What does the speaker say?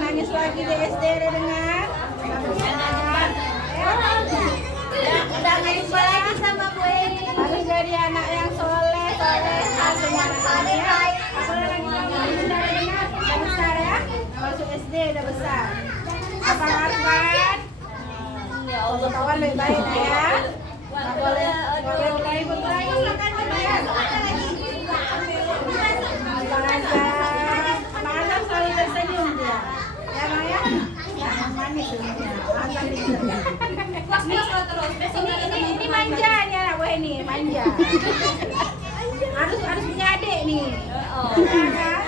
Nangis lagi di SD dengar. Udah nangis lagi sama gue. Harus jadi anak yang soleh, semuanya ya. Aku lagi ngomongin dengar, udah besar ya. Masuk SD udah besar. Apa kabar? Ya Allah, Kawan baik-baik ya. Boleh berlai makan ya. Abang selalu tersenyum dia. Ya Bang ya. Yang manis sebenarnya. Ini manja nih anak gue ini, manja. Harus punya adik nih. oh. Ya kan?